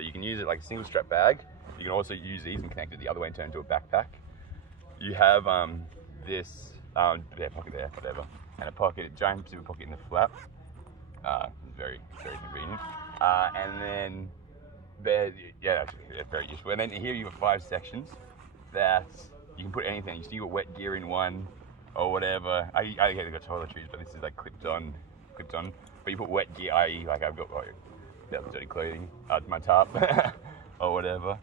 So you can use it like a single strap bag. You can also use these and connect it the other way and turn it into a backpack. You have this pocket there, whatever, and a pocket, a giant zipper pocket in the flap. Very, very convenient. And then there, yeah, that's very useful. And then here you have 5 sections that you can put anything. You see your wet gear in one or whatever. I got toiletries, but this is like clipped on. But you put wet gear, i.e. like I've got dirty clothing, my tarp or whatever.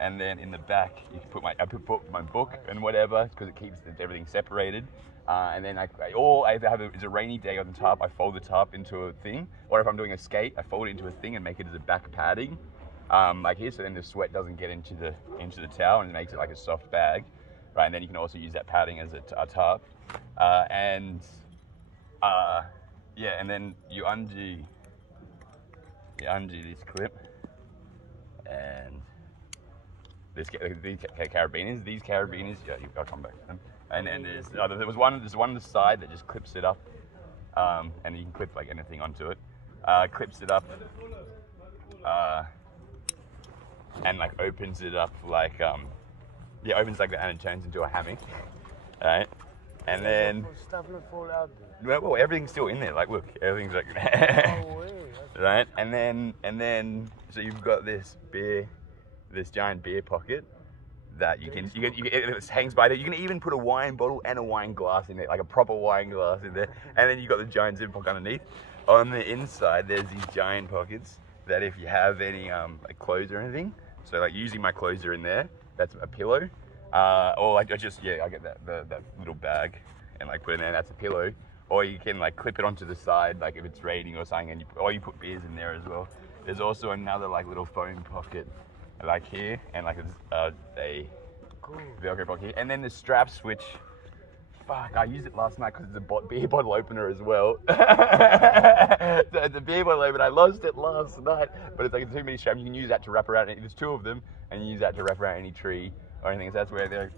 And then in the back, you can put I put my book and whatever, because it keeps everything separated. And then all I have is a rainy day on the tarp. I fold the tarp into a thing, or if I'm doing a skate, I fold it into a thing and make it as a back padding, like here. So then the sweat doesn't get into the towel, and it makes it like a soft bag, right? And then you can also use that padding as a tarp, yeah. And then you undo this clip, and these carabiners, yeah, I'll come back to them. And then there's one on the side that just clips it up, and you can clip like anything onto it. Clips it up, and like opens it up like opens like that, and it turns into a hammock, right? And then stuff will fall out there. Well, everything's still in there. Like, look, everything's like right. And then so you've got this giant beer pocket that it hangs by there. You can even put a wine bottle and a wine glass in there, like a proper wine glass in there. And then you've got the giant zip pocket underneath. On the inside, there's these giant pockets that if you have any like clothes or anything, so like usually my clothes are in there. That's a pillow, or like I get that little bag and like put it in there. That's a pillow. Or you can like clip it onto the side, like if it's raining or something, and you put beers in there as well. There's also another like little phone pocket, like here, and like a Velcro pocket here. And then the strap switch. Fuck, I used it last night because it's a beer bottle opener as well. So it's a beer bottle opener. I lost it last night, but it's like too many straps. You can use that to wrap around. There's 2 of them, and you use that to wrap around any tree or anything. So that's where they're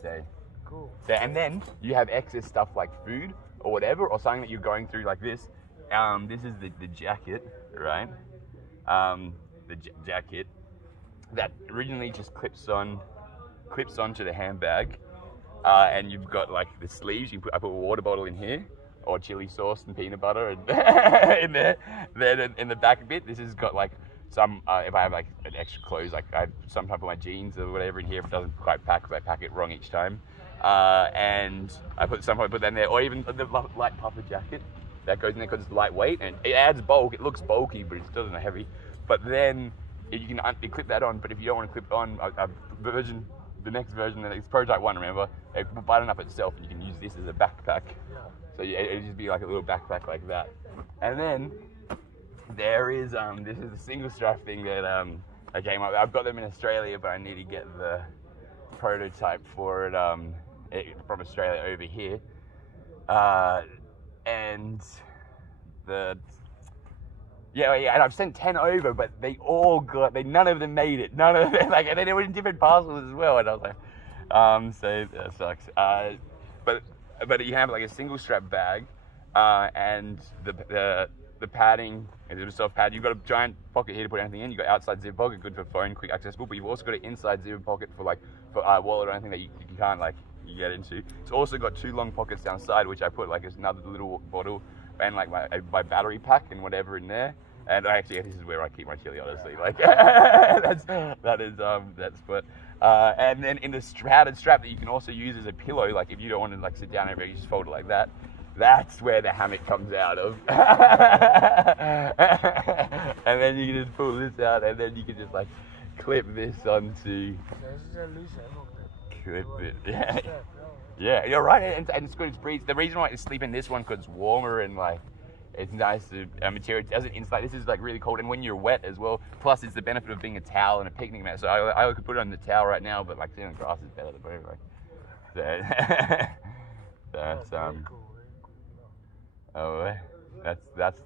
stay. Cool. So, and then you have excess stuff like food or whatever, or something that you're going through like this. This is the jacket, right? Jacket that originally just clips onto the handbag. And you've got like the sleeves. I put a water bottle in here, or chili sauce and peanut butter and in there. Then in the back bit, this has got like some. If I have like an extra clothes, like I sometimes put my jeans or whatever in here. If it doesn't quite pack, because I pack it wrong each time. And I put that in there, or even the light puffer jacket that goes in there because it's lightweight and it adds bulk. It looks bulky, but it still isn't heavy. But then you can clip that on. But if you don't want to clip it on, the next version, it's Prototype 1, remember? It will button up itself, and you can use this as a backpack. Yeah. So it'll just be like a little backpack like that. And then there is, this is a single strap thing that I came up with. I've got them in Australia, but I need to get the prototype for it from Australia over here. And and I've sent 10 over, but none of them made it. None of them, and then they were in different parcels as well. And I was like, so that sucks. But you have like a single strap bag, and the padding is a soft pad. You've got a giant pocket here to put anything in. You've got outside zip pocket, good for phone, quick accessible. But you've also got an inside zip pocket for wallet or anything that you can't you get into. It's also got 2 long pockets down the side, which I put like another little bottle and like my battery pack and whatever in there. And actually, this is where I keep my chili, honestly. Like that's but and then in the padded strap that you can also use as a pillow, like if you don't want to like sit down and you just fold it like that. That's where the hammock comes out of. And then you can just pull this out, and then you can just like clip this onto. Clip it. Yeah. Yeah, you're right, and it's good. It's breeze. The reason why I sleep in this one because it's warmer and like it's nice to material. It doesn't insulate. This is like really cold, and when you're wet as well. Plus, it's the benefit of being a towel and a picnic mat. So I could put it on the towel right now, but like sitting on the grass is better. But anyway, so that's